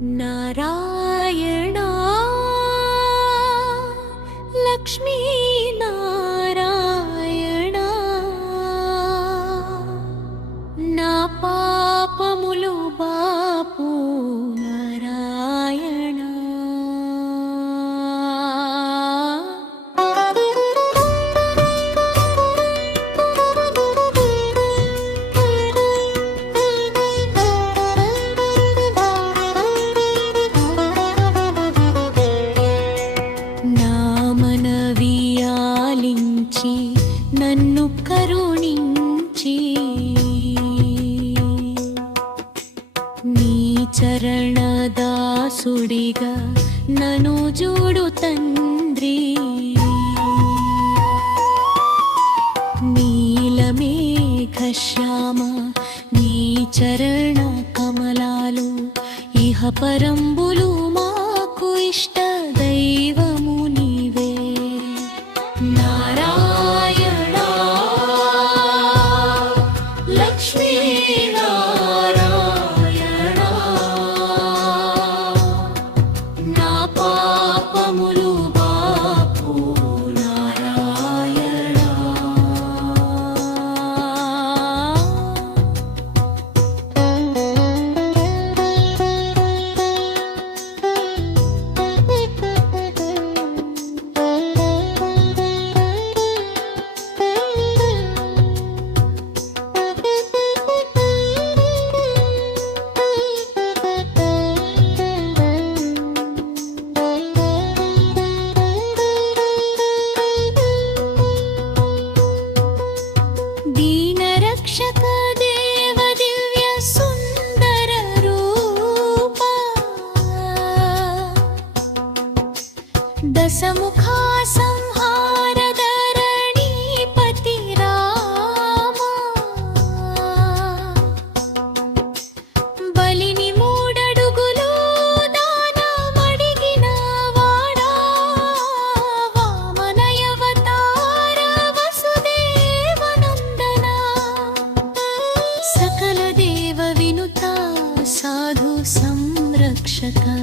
नारा దాసుడిగా నను చూడు తండ్రి. నీలమేఘశ్యామ నీ చరణ కమలాలు ఇహ పరంబులు समखा संहारधरणि पतिरामा बलिनि मूडडुगुलो दानमडिगिना वाडा वामनयवतार वसुदेवनन्दना सकलदेवविनुता साधु संरक्षका